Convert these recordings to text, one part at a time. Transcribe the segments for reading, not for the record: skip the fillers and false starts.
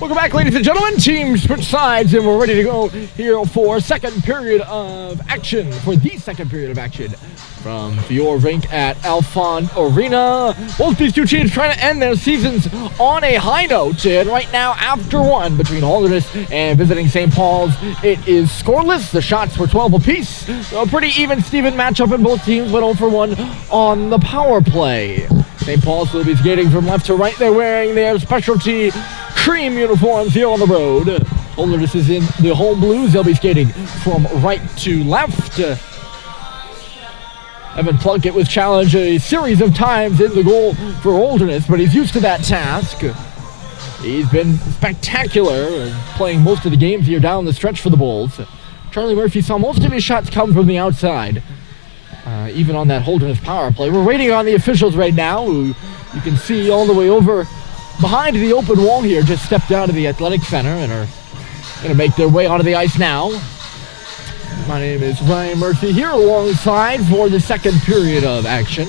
Welcome back, ladies and gentlemen. Teams switch sides, and we're ready to go here for the second period of action from Fiore Rink at Alfond Arena. Both these two teams trying to end their seasons on a high note, and right now, after one between Holderness and visiting St. Paul's, it is scoreless. The shots were 12 apiece. A pretty even-Steven matchup, and both teams went 0 for 1 on the power play. St. Paul's will be skating from left to right. They're wearing their specialty cream uniforms here on the road. Holderness is in the home blues. They'll be skating from right to left. Evan Plunkett was challenged a series of times in the goal for Holderness, but he's used to that task. He's been spectacular, playing most of the games here down the stretch for the Bulls. Charlie Murphy saw most of his shots come from the outside, even on that Holderness power play. We're waiting on the officials right now, who you can see all the way over behind the open wall here, just stepped out of the athletic center and are going to make their way onto the ice now. My name is Ryan Murphy here alongside for the second period of action.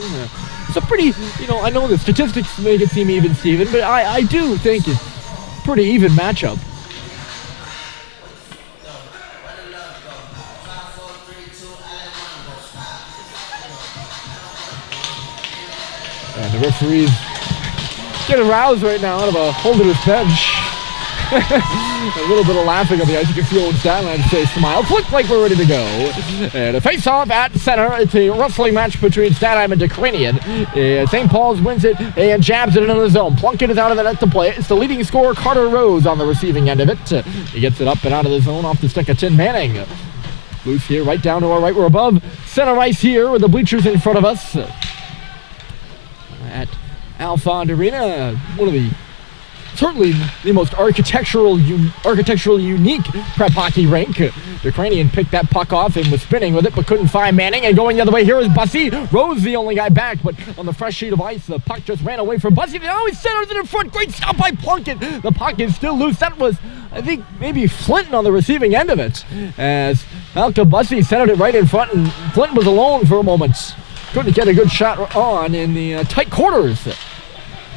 It's a pretty, I know the statistics make it seem even, Steven, but I do think it's a pretty even matchup. And the referees get aroused right now out of a Holderness bench. A little bit of laughing on the ice. You can feel Statline say smile. Look like we're ready to go. And a face-off at center. It's a wrestling match between Statheim and Ukrainian. St. Paul's wins it and jabs it into the zone. Plunkett is out of the net to play it. It's the leading scorer, Carter Rose, on the receiving end of it. He gets it up and out of the zone off the stick of Tim Manning. Loose here, right down to our right. We're above center ice here with the bleachers in front of us. At Alfond Arena, certainly the most architecturally unique prep hockey rink. The Ukrainian picked that puck off and was spinning with it, but couldn't find Manning. And going the other way here is Bussy. Rose the only guy back, but on the fresh sheet of ice, the puck just ran away from Bussy. Now he centers it in front. Great stop by Plunkett. The puck is still loose. That was, I think, maybe Flint on the receiving end of it, as Malcolm Bussy centered it right in front, and Flint was alone for a moment. Couldn't get a good shot on in the tight quarters.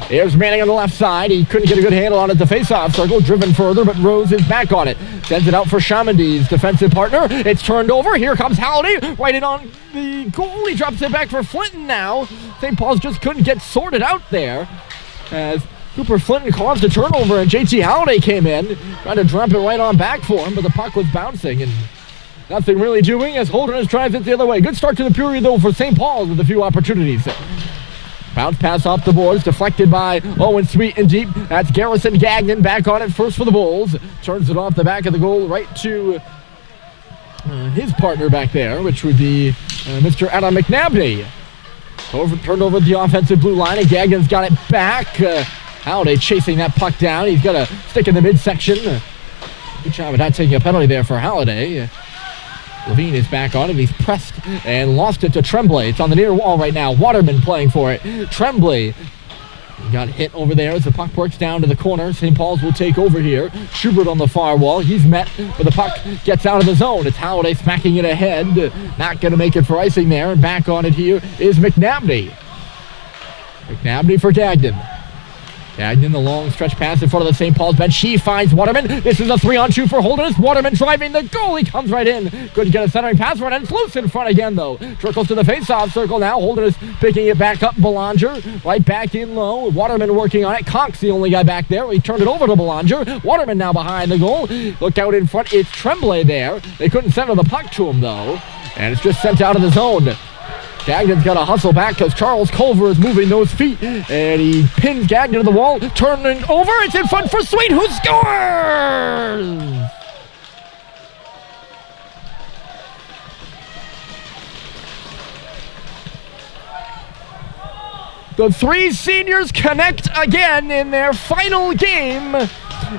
Here's Manning on the left side. He couldn't get a good handle on it. The face-off circle, driven further, but Rose is back on it. Sends it out for Chamandy's defensive partner. It's turned over. Here comes Halliday, right in on the goal. He drops it back for Flinton now. St. Paul's just couldn't get sorted out there, as Cooper Flinton caused a turnover, and JT Halliday came in, trying to drop it right on back for him, but the puck was bouncing, and nothing really doing as Holderness drives it the other way. Good start to the period, though, for St. Paul's with a few opportunities. Bounce pass off the boards, deflected by Owen Sweet and deep. That's Garrison Gagnon back on it first for the Bulls. Turns it off the back of the goal right to his partner back there, which would be Mr. Adam McNabney. Turned over the offensive blue line, and Gagnon's got it back. Halliday chasing that puck down. He's got a stick in the midsection. Good job of not taking a penalty there for Halliday. Levine is back on it. He's pressed and lost it to Tremblay. It's on the near wall right now. Waterman playing for it. Tremblay got hit over there as the puck works down to the corner. St. Paul's will take over here. Schubert on the far wall. He's met, but the puck gets out of the zone. It's Halliday smacking it ahead. Not going to make it for icing there. And back on it here is McNabney. McNabney for Gagnon. Gagnon, the long stretch pass in front of the St. Paul's bench. She finds Waterman. This is a 3-on-2 for Holderness. Waterman driving the goal. He comes right in. Couldn't get a centering pass for it, and it's loose in front again, though. Trickles to the face-off circle now. Holderness picking it back up. Belanger right back in low. Waterman working on it. Cox, the only guy back there. He turned it over to Belanger. Waterman now behind the goal. Look out in front. It's Tremblay there. They couldn't send the puck to him, though. And it's just sent out of the zone. Gagnon's got to hustle back because Charles Culver is moving those feet, and he pins Gagnon to the wall, turning over. It's in front for Sweet, who scores! The three seniors connect again in their final game.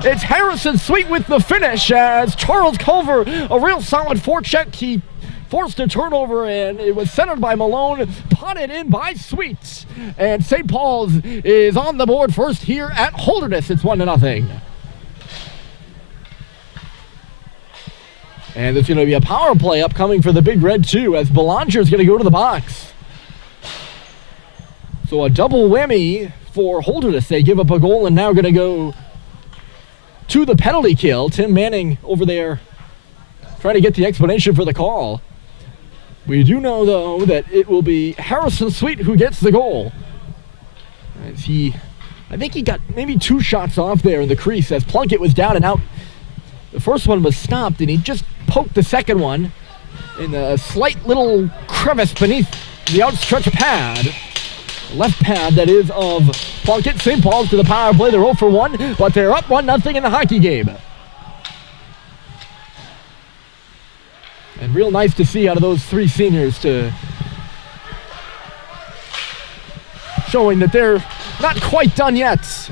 It's Harrison Sweet with the finish, as Charles Culver, a real solid forecheck. He forced a turnover, and it was centered by Malone, punted in by Sweet. And St. Paul's is on the board first here at Holderness. It's 1-0. And there's going to be a power play upcoming for the Big Red, too, as Belanger's going to go to the box. So a double whammy for Holderness. They give up a goal and now going to go to the penalty kill. Tim Manning over there trying to get the explanation for the call. We do know, though, that it will be Harrison Sweet who gets the goal. As I think he got maybe 2 shots off there in the crease as Plunkett was down and out. The first one was stopped, and he just poked the second one in a slight little crevice beneath the outstretched pad. Left pad, that is, of Plunkett. St. Paul's to the power play. They're 0 for 1, but they're up 1-0 in the hockey game. And real nice to see out of those 3 seniors to showing that they're not quite done yet.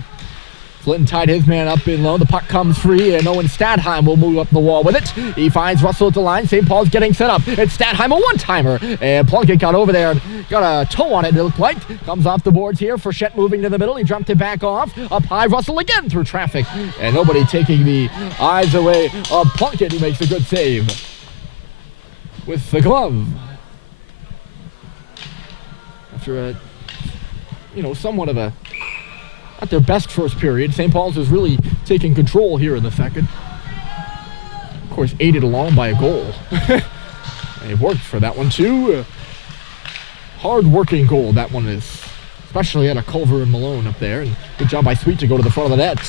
Clinton tied his man up in low. The puck comes free, and Owen Stadheim will move up the wall with it. He finds Russell at the line. St. Paul's getting set up. It's Stadheim, a one-timer. And Plunkett got over there and got a toe on it, it looked like. Comes off the boards here. Frechette moving to the middle. He dropped it back off. Up high, Russell again through traffic. And nobody taking the eyes away of Plunkett, who makes a good save with the glove. After somewhat of a not their best first period, St. Paul's is really taking control here in the second. Of course, aided along by a goal. It worked for that one, too. Hard-working goal, that one is. Especially out of Culver and Malone up there. And good job by Sweet to go to the front of the net.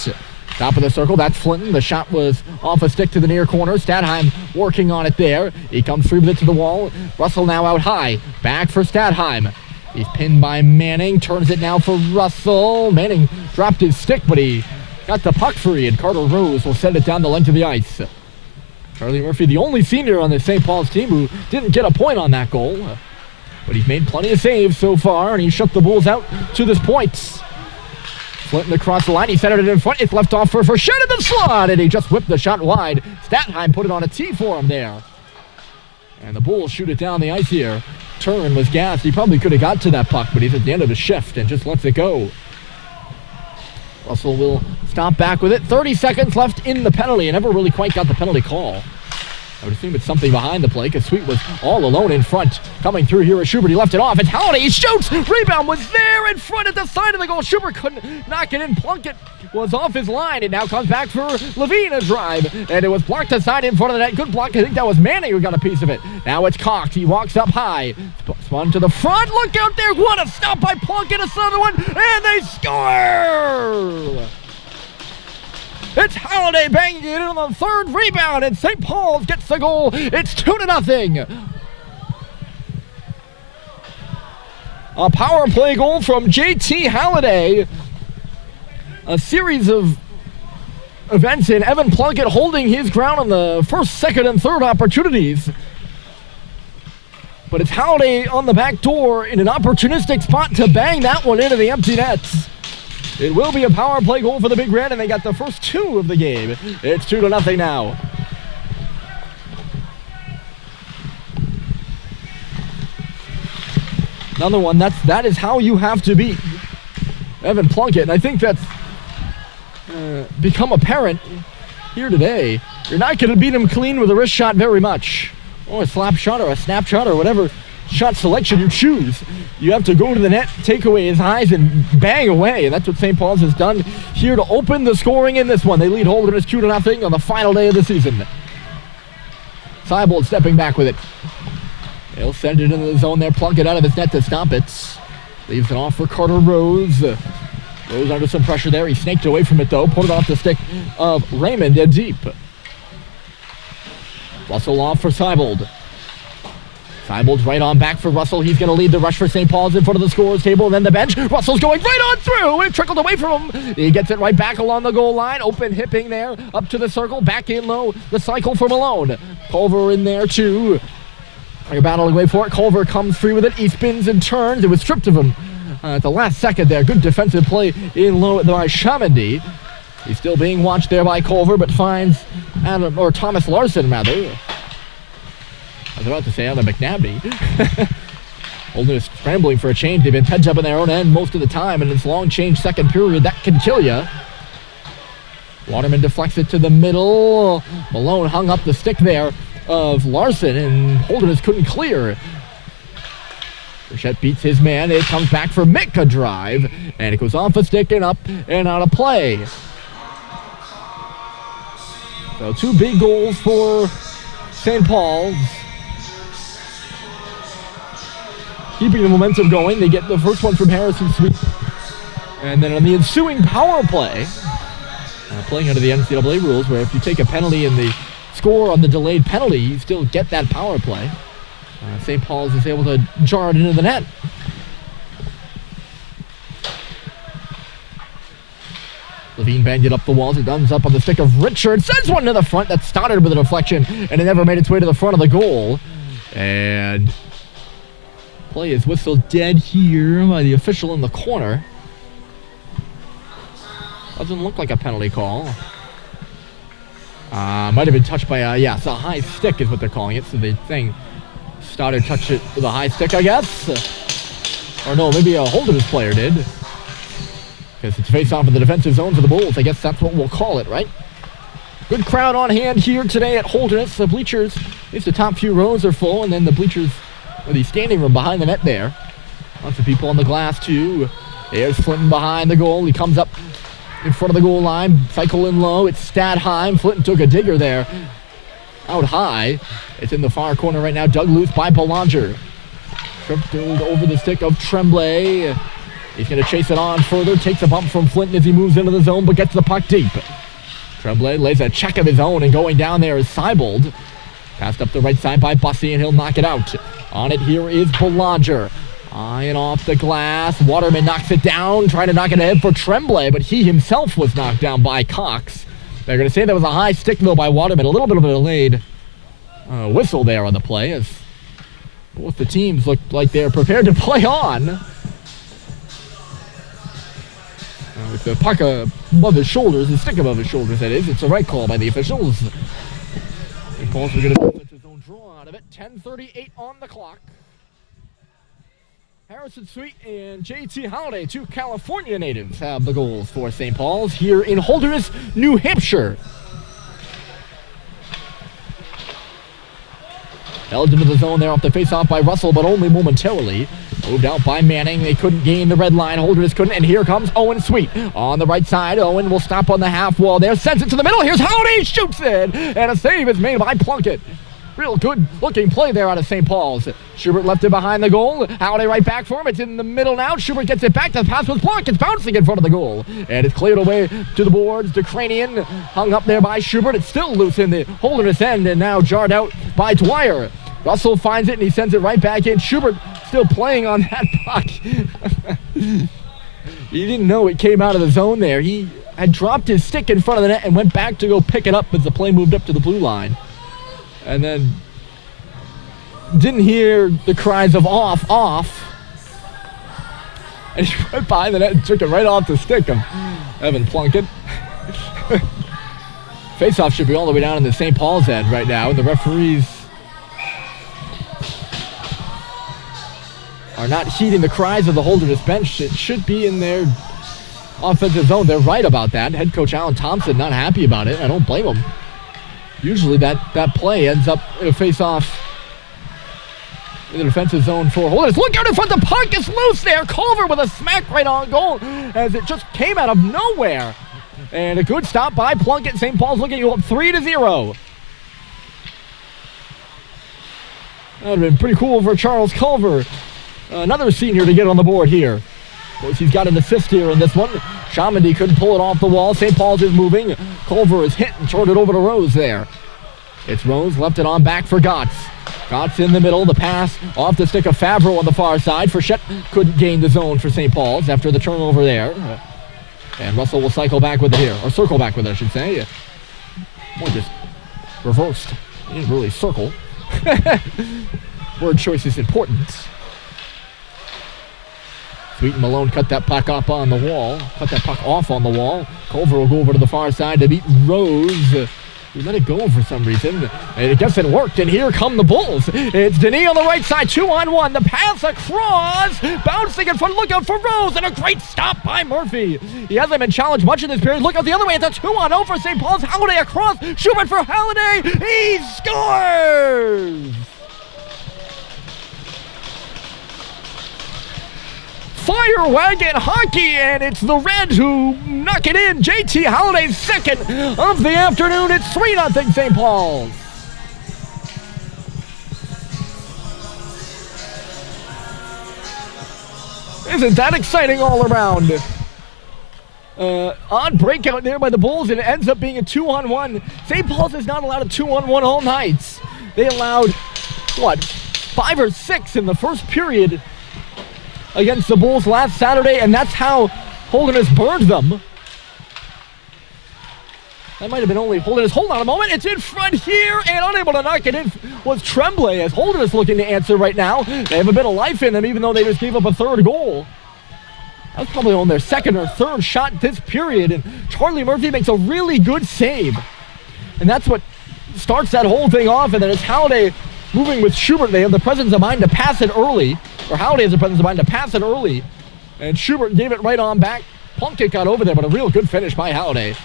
Top of the circle, that's Flinton. The shot was off a stick to the near corner. Stadheim working on it there. He comes through with it to the wall. Russell now out high. Back for Stadheim. He's pinned by Manning, turns it now for Russell. Manning dropped his stick, but he got the puck free, and Carter Rose will send it down the length of the ice. Charlie Murphy, the only senior on the St. Paul's team who didn't get a point on that goal. But he's made plenty of saves so far, and he shut the Bulls out to this point. Flinton across the line, he centered it in front. It's left off for Frechette in the slot, and he just whipped the shot wide. Stadheim put it on a tee for him there. And the Bulls shoot it down the ice here. Turn was gassed. He probably could have got to that puck, but he's at the end of his shift and just lets it go. Russell will stop back with it. 30 seconds left in the penalty, and never really quite got the penalty call. I would assume it's something behind the play, because Sweet was all alone in front. Coming through here is Schubert. He left it off. It's Halliday. He shoots. Rebound was there in front at the side of the goal. Schubert couldn't knock it in. Plunkett was off his line. It now comes back for Levine, a drive. And it was blocked aside in front of the net. Good block. I think that was Manning who got a piece of it. Now it's Cox. He walks up high. Spun to the front. Look out there. What a stop by Plunkett. Another one. And they score! It's Halliday banging it in on the third rebound, and St. Paul's gets the goal. It's 2-0. A power play goal from JT Halliday. A series of events in Evan Plunkett holding his ground on the first, second, and third opportunities. But it's Halliday on the back door in an opportunistic spot to bang that one into the empty nets. It will be a power play goal for the Big Red, and they got the first 2 of the game. It's 2-0 now. Another one, that is how you have to beat Evan Plunkett, and I think that's become apparent here today. You're not going to beat him clean with a wrist shot very much, or a slap shot, or a snap shot, or whatever shot selection you choose. You have to go to the net, take away his eyes, and bang away. And that's what St. Paul's has done here to open the scoring in this one. They lead Holderness 2-0 on the final day of the season. Seibold stepping back with it. They'll send it into the zone there. Plunkett out of his net to stop it. Leaves it off for Carter Rose. Rose under some pressure there. He snaked away from it, though. Put it off the stick of Raymond dead deep. Russell off for Seibold. Seibold's right on back for Russell. He's going to lead the rush for St. Paul's in front of the scorer's table, and then the bench. Russell's going right on through. It trickled away from him. He gets it right back along the goal line. Open hipping there. Up to the circle. Back in low. The cycle for Malone. Culver in there, too. They're battling away for it. Culver comes free with it. He spins and turns. It was stripped of him at the last second there. Good defensive play in low by Chamandy. He's still being watched there by Culver, but finds Thomas Larson, rather. I was about to say Adam McNabney. Holderness scrambling for a change. They've been pent up in their own end most of the time, and this long change second period, that can kill you. Waterman deflects it to the middle. Malone hung up the stick there of Larson, and Holderness couldn't clear. Frechette beats his man. It comes back for Mick, a drive, and it goes off a stick and up and out of play. So 2 big goals for St. Paul's. Keeping the momentum going, they get the first one from Harrison Sweet. And then on the ensuing power play, playing under the NCAA rules, where if you take a penalty and the score on the delayed penalty, you still get that power play. St. Paul's is able to jar it into the net. Levine banged it up the walls. It runs up on the stick of Richard. Sends one to the front that started with a deflection, and it never made its way to the front of the goal. And play is whistled dead here by the official in the corner. Doesn't look like a penalty call. Might have been touched by it's a high stick is what they're calling it. So the thing started to touch it with a high stick, I guess. Or no, maybe a Holderness player did. Because it's face off in the defensive zone for the Bulls. I guess that's what we'll call it, right? Good crowd on hand here today at Holderness. The bleachers, at least the top few rows are full, and then the bleachers, or the standing room behind the net there. Lots of people on the glass too. There's Flinton behind the goal. He comes up in front of the goal line. Cycle in low. It's Stadheim. Flinton took a digger there. Out high. It's in the far corner right now. Dug loose by Belanger. Tripped over the stick of Tremblay. He's going to chase it on further. Takes a bump from Flinton as he moves into the zone, but gets the puck deep. Tremblay lays a check of his own, and going down there is Seibold. Passed up the right side by Bussey, and he'll knock it out. On it here is Belanger. Eyeing off the glass. Waterman knocks it down, trying to knock it ahead for Tremblay, but he himself was knocked down by Cox. They're going to say that was a high stick, though, by Waterman. A little bit of a delayed whistle there on the play, as both the teams look like they're prepared to play on. With the puck above his shoulders, the stick above his shoulders, that is. It's a right call by the officials. St. Paul's are going to get his own draw out of it. 10:38 on the clock. Harrison Sweet and J.T. Holiday, 2 California natives, have the goals for St. Paul's here in Holderness, New Hampshire. Held into the zone there off the face-off by Russell, but only momentarily. Moved out by Manning. They couldn't gain the red line. Holderness couldn't, and here comes Owen Sweet. On the right side, Owen will stop on the half wall there. Sends it to the middle. Here's Holiday. Shoots it. And a save is made by Plunkett. Real good-looking play there out of St. Paul's. Schubert left it behind the goal. Holiday right back for him. It's in the middle now. Schubert gets it back. The pass was blocked. It's bouncing in front of the goal. And it's cleared away to the boards. Ukrainian hung up there by Schubert. It's still loose in the Holderness end, and now jarred out by Dwyer. Russell finds it, and he sends it right back in. Schubert still playing on that puck. He didn't know it came out of the zone there. He had dropped his stick in front of the net and went back to go pick it up as the play moved up to the blue line. And then didn't hear the cries of off, off. And he went behind the net and took it right off the stick of Evan Plunkett. Faceoff should be all the way down in the St. Paul's end right now, and the referees are not heeding the cries of the Holderness bench. It should be in their offensive zone. They're right about that. Head coach Alan Thompson not happy about it. I don't blame him. Usually that play ends up in a face-off in the defensive zone for Holderness. Look out in front, the puck is loose there. Culver with a smack right on goal as it just came out of nowhere. And a good stop by Plunkett. St. Paul's looking to go up 3-0. That would have been pretty cool for Charles Culver. Another senior to get on the board here. Of course, he's got an assist here in this one. Chamandy couldn't pull it off the wall. St. Paul's is moving. Culver is hit and turned it over to Rose there. It's Rose, left it on back for Gotts. Gotts in the middle. The pass off the stick of Favreau on the far side. Frechette couldn't gain the zone for St. Paul's after the turnover there. And Russell will cycle back with it here. Or circle back with it, I should say. More just reversed. He didn't really circle. Word choice is important. Sweet and Malone cut that puck up on the wall. Cut that puck off on the wall. Culver will go over to the far side to beat Rose. He let it go for some reason. And I guess it worked. And here come the Bulls. It's Denis on the right side. 2-on-1. The pass across. Bouncing in front. Look out for Rose. And a great stop by Murphy. He hasn't been challenged much in this period. Look out the other way. It's a 2-on-0 for St. Paul's. Holiday across. Schubert for Holiday. He scores! Fire Wagon Hockey, and it's the Reds who knock it in. JT Holiday's second of the afternoon. It's 3-0 St. Paul's. Isn't that exciting all around? Odd breakout there by the Bulls, and it ends up being a 2-on-1. St. Paul's has not allowed a 2-on-1 all night. They allowed, 5 or 6 in the first period against the Bulls last Saturday, and that's how Holderness burned them. That might have been only Holderness. Hold on a moment. It's in front here, and unable to knock it in was Tremblay, as Holderness looking to answer right now. They have a bit of life in them, even though they just gave up a third goal. That was probably on their second or third shot this period, and Charlie Murphy makes a really good save. And that's what starts that whole thing off, and then it's Halliday moving with Schubert. They have the presence of mind to pass it early, or Halliday has the presence of mind to pass it early, and Schubert gave it right on back. Plunkett got over there, but a real good finish by Halliday.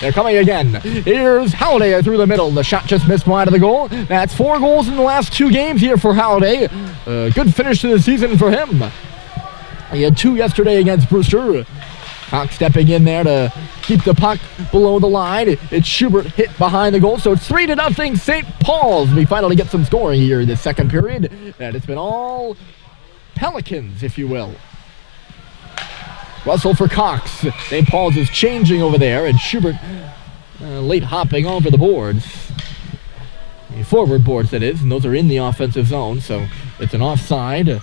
They're coming again. Here's Halliday through the middle. The shot just missed wide of the goal. That's 4 goals in the last 2 games here for Halliday. Good finish to the season for him. He had 2 yesterday against Brewster. Cox stepping in there to keep the puck below the line. It's Schubert hit behind the goal, so it's 3-0 St. Paul's. We finally get some scoring here in the second period, and it's been all Pelicans, if you will. Russell for Cox. St. Paul's is changing over there, and Schubert late hopping over the boards. The forward boards, that is, and those are in the offensive zone, so it's an offside.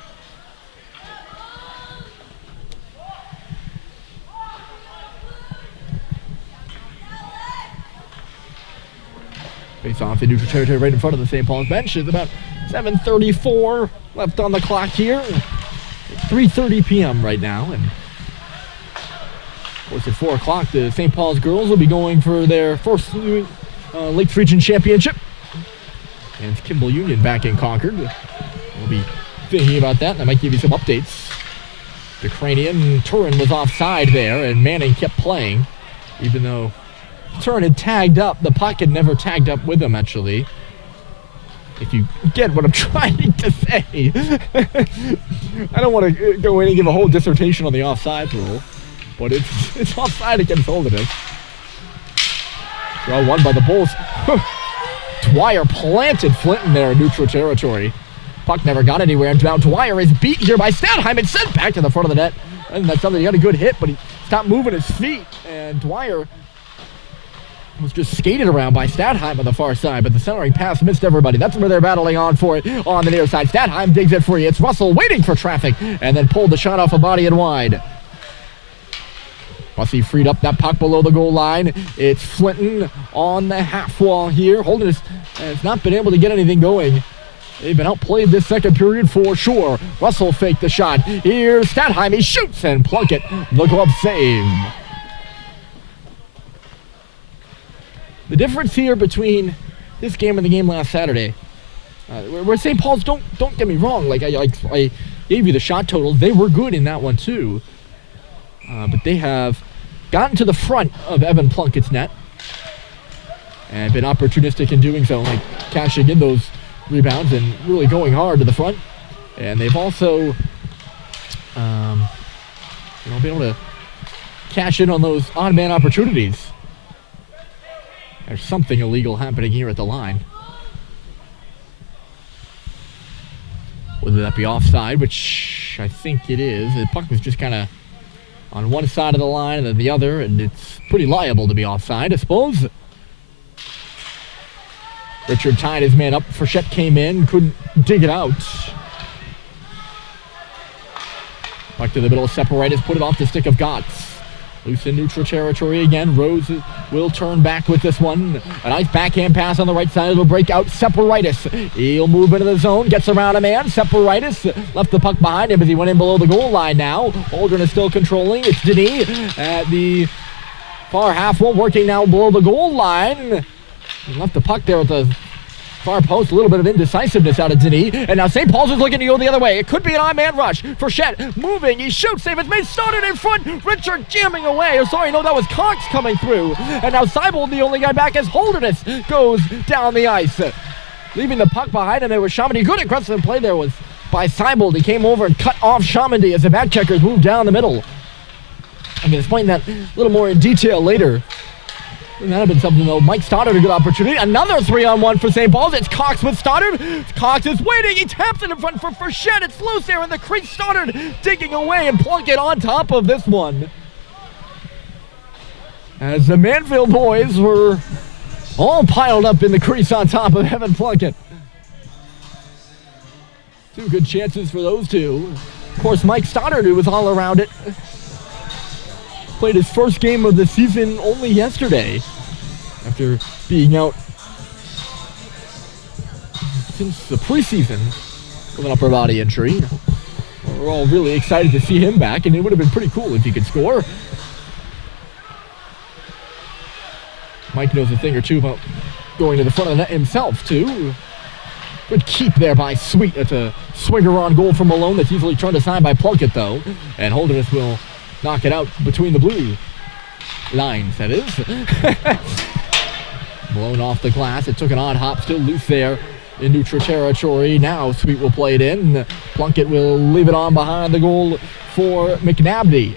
Face off in neutral territory right in front of the St. Paul's bench. It's about 7:34 left on the clock here. 3:30 p.m. right now, and of course, at 4 o'clock, the St. Paul's girls will be going for their first Lakes Region Championship. And it's Kimball Union back in Concord. We'll be thinking about that, and I might give you some updates. The Ukrainian Turin was offside there, and Manning kept playing, even though Turin had tagged up. The puck had never tagged up with him, actually. If you get what I'm trying to say. I don't want to go in and give a whole dissertation on the offside rule. But it's offside against Holderness. Draw one by the Bulls. Dwyer planted Flint in there in neutral territory. Puck never got anywhere, and now Dwyer is beat here by Stadheim and sent back to the front of the net. And that's something, he got a good hit, but he stopped moving his feet, and Dwyer was just skated around by Stadheim on the far side, but the centering pass missed everybody. That's where they're battling on for it on the near side. Stadheim digs it free. It's Russell waiting for traffic, and then pulled the shot off a body and wide. Bussey freed up that puck below the goal line. It's Flinton on the half wall here. Holderness has not been able to get anything going. They've been outplayed this second period for sure. Russell faked the shot. Here's Stadheim. He shoots, and Plunkett, the glove save. The difference here between this game and the game last Saturday, where St. Paul's, don't get me wrong, like I gave you the shot totals. They were good in that one too. But they have gotten to the front of Evan Plunkett's net and been opportunistic in doing so, like cashing in those rebounds and really going hard to the front. And they've also been able to cash in on those odd man opportunities. There's something illegal happening here at the line. Whether that be offside, which I think it is. The puck was just kind of on one side of the line and then the other, and it's pretty liable to be offside, I suppose. Richard tied his man up. Frechette came in, couldn't dig it out. Back to the middle of Separitis, put it off the stick of Gotts. Loose in neutral territory again. Rose will turn back with this one. A nice backhand pass on the right side. It'll break out Separitis. He'll move into the zone. Gets around a man. Separitis left the puck behind him as he went in below the goal line now. Holderness still controlling. It's Denis at the far half wall, working now below the goal line. He left the puck there at the far post. A little bit of indecisiveness out of Denis. And now St. Paul's is looking to go the other way. It could be an on-man rush. Frechette moving. He shoots. Save. It's made. Started in front. Richard jamming away. Oh, sorry, no, that was Cox coming through. And now Seibold, the only guy back, as Holderness goes down the ice. Leaving the puck behind him. There was Shamani. Good aggressive play there was by Seibold. He came over and cut off Chamandy as the back checkers moved down the middle. I'm going to explain that a little more in detail later. And that would have been something, though. Mike Stoddard, a good opportunity. Another 3-on-1 for St. Paul's. It's Cox with Stoddard. Cox is waiting. He taps it in front for Frechette. It's loose there in the crease. Stoddard digging away and Plunkett on top of this one. As the Manville boys were all piled up in the crease on top of Evan Plunkett. Two good chances for those two. Of course, Mike Stoddard, who was all around it, played his first game of the season only yesterday after being out since the preseason with an upper body injury. We're all really excited to see him back, and it would have been pretty cool if he could score. Mike knows a thing or two about going to the front of the net himself, too. Good keep there by Sweet. That's a swinger-on goal from Malone that's easily turned aside by Plunkett, though. And Holderness will knock it out between the blue lines, that is. Blown off the glass. It took an odd hop, still loose there in neutral territory. Now Sweet will play it in. Plunkett will leave it on behind the goal for McNabney.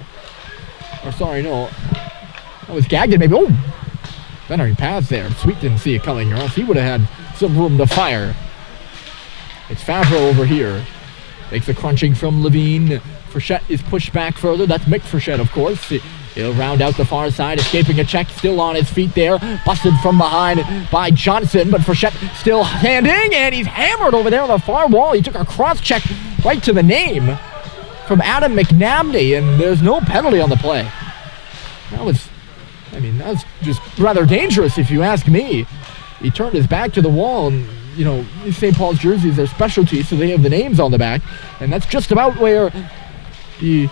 Or sorry, no. That was Gagnon, maybe. Oh! Centering pass there. Sweet didn't see it coming, or else he would have had some room to fire. It's Favreau over here. Makes a crunching from Levine. Frechette is pushed back further. That's Mick Frechette, of course. He'll round out the far side, escaping a check. Still on his feet there. Busted from behind by Johnson, but Frechette still standing, and he's hammered over there on the far wall. He took a cross check right to the name from Adam McNabney, and there's no penalty on the play. That was just rather dangerous, if you ask me. He turned his back to the wall, and you know, St. Paul's jerseys are specialty, so they have the names on the back, and that's just about where the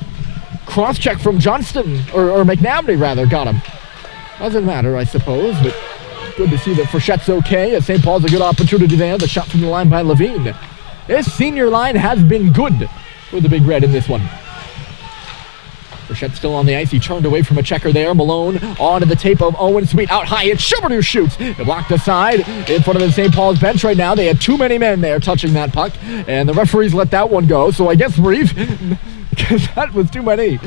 cross-check from Johnston, or McNabney rather, got him. Doesn't matter, I suppose, but good to see that Frechette's okay, as St. Paul's a good opportunity there. The shot from the line by Levine. This senior line has been good for the Big Red in this one. Frechette still on the ice. He turned away from a checker there. Malone onto the tape of Owen Sweet. Out high. It's Schubert who shoots. It blocked aside in front of the St. Paul's bench right now. They had too many men there touching that puck, and the referees let that one go. So I guess brief, because that was too many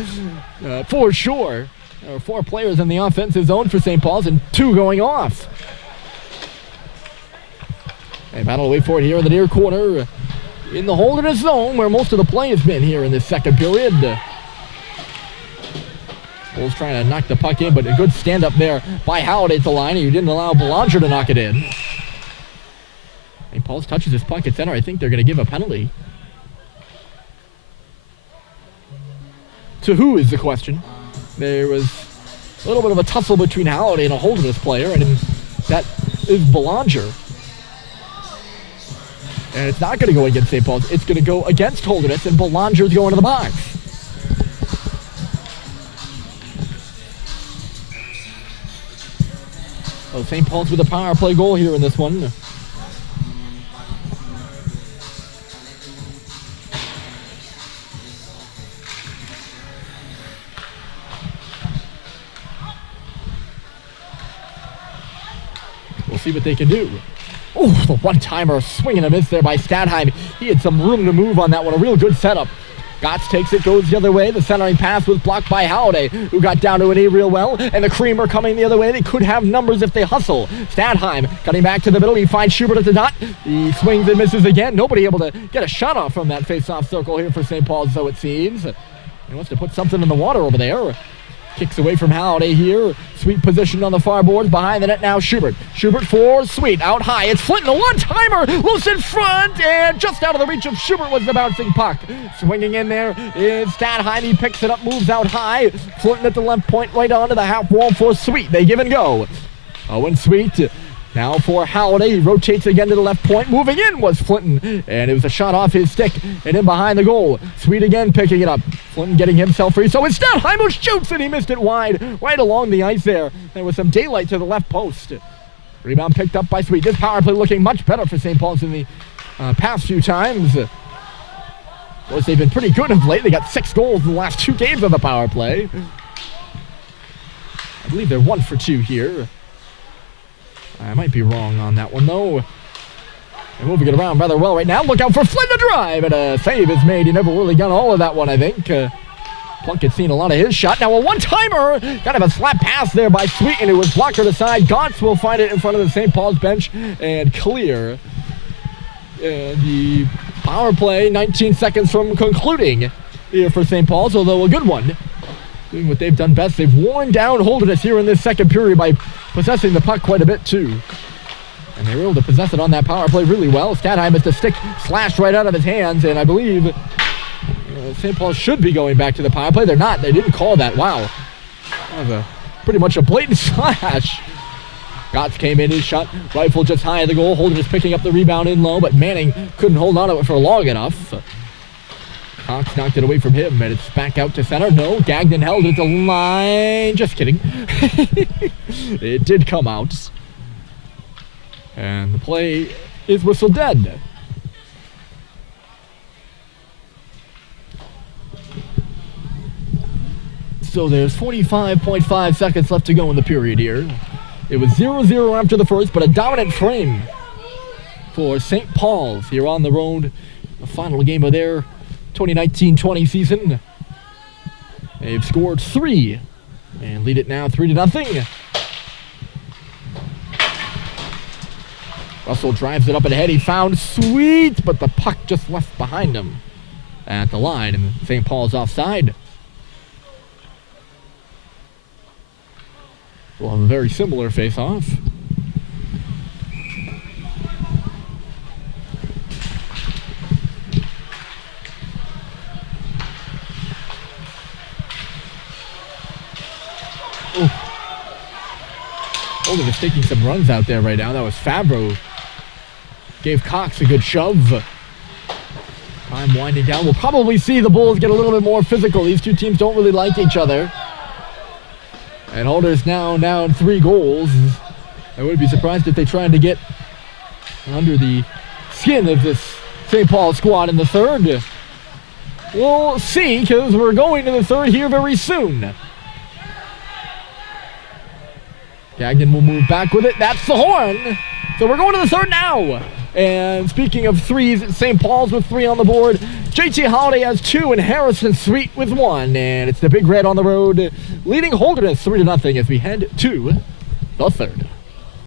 for sure. There were 4 players in the offensive zone for St. Paul's and 2 going off. They battle away for it here in the near corner in the Holderness zone, where most of the play has been here in this second period. Bulls trying to knock the puck in, but a good stand-up there by Halliday at the line, and you didn't allow Belanger to knock it in. St. Paul's touches his puck at center. I think they're going to give a penalty. To who is the question? There was a little bit of a tussle between Halliday and a Holderness player, and that is Belanger. And it's not going to go against St. Paul's. It's going to go against Holderness, and Belanger's going to the box. Well, St. Paul's with a power play goal here in this one. We'll see what they can do. Oh, the one-timer swinging a miss there by Stadheim. He had some room to move on that one. A real good setup. Gotts takes it, goes the other way. The centering pass was blocked by Halliday, who got down to an E real well. And the Creamer coming the other way. They could have numbers if they hustle. Stadheim cutting back to the middle. He finds Schubert at the dot. He swings and misses again. Nobody able to get a shot off from that face-off circle here for St. Paul's, so it seems. He wants to put something in the water over there. Kicks away from Halliday here. Sweet position on the far boards. Behind the net now, Schubert. Schubert for Sweet. Out high. It's Flinton. A one-timer. Loose in front. And just out of the reach of Schubert was the bouncing puck. Swinging in there is Stadheim. He picks it up. Moves out high. Flinton at the left point. Right onto the half wall for Sweet. They give and go. Owen Sweet. Now for Halliday. He rotates again to the left point. Moving in was Flinton. And it was a shot off his stick. And in behind the goal. Sweet again picking it up. Flinton getting himself free. So it's Stadheim who shoots, and he missed it wide. Right along the ice there. There was some daylight to the left post. Rebound picked up by Sweet. This power play looking much better for St. Paul's in the past few times. Of course, they've been pretty good of late. They got 6 goals in the last 2 games of the power play. I believe they're 1 for 2 here. I might be wrong on that one, though. And moving it around rather well right now. Look out for Flynn to drive, and a save is made. He never really got all of that one, I think. Plunkett's seen a lot of his shot. Now a one-timer. Kind of a slap pass there by Sweeten, who was blocked to the side. Gauntz will find it in front of the St. Paul's bench and clear. And the power play, 19 seconds from concluding here for St. Paul's, although a good one. Doing what they've done best. They've worn down Holderness here in this second period by possessing the puck quite a bit, too. And they were able to possess it on that power play really well. Stadheim missed a stick slashed right out of his hands, and I believe St. Paul should be going back to the power play. They're not. They didn't call that. Wow. That was pretty much a blatant slash. Gotts came in, his shot rifle just high of the goal. Holderness picking up the rebound in low, but Manning couldn't hold on to it for long enough. Cox knocked it away from him, and it's back out to center. No, Gagnon held it to line. Just kidding. It did come out. And the play is whistled dead. So there's 45.5 seconds left to go in the period here. It was 0-0 after the first, but a dominant frame for St. Paul's here on the road. The final game of their 2019-20 season. They've scored 3 and lead it now 3-0. Russell drives it up ahead. He found Sweet, but the puck just left behind him at the line, and St. Paul's offside. We'll have a very similar face-off. Holderness taking some runs out there right now. That was Favreau. Gave Cox a good shove. Time winding down. We'll probably see the Bulls get a little bit more physical. These two teams don't really like each other. And Holderness now down 3 goals. I wouldn't be surprised if they tried to get under the skin of this St. Paul squad in the third. We'll see, because we're going to the third here very soon. Gagnon will move back with it. That's the horn. So we're going to the third now. And speaking of threes, St. Paul's with 3 on the board. JT Holiday has 2 and Harrison Sweet with 1. And it's the Big Red on the road, leading Holderness 3-0 as we head to the third.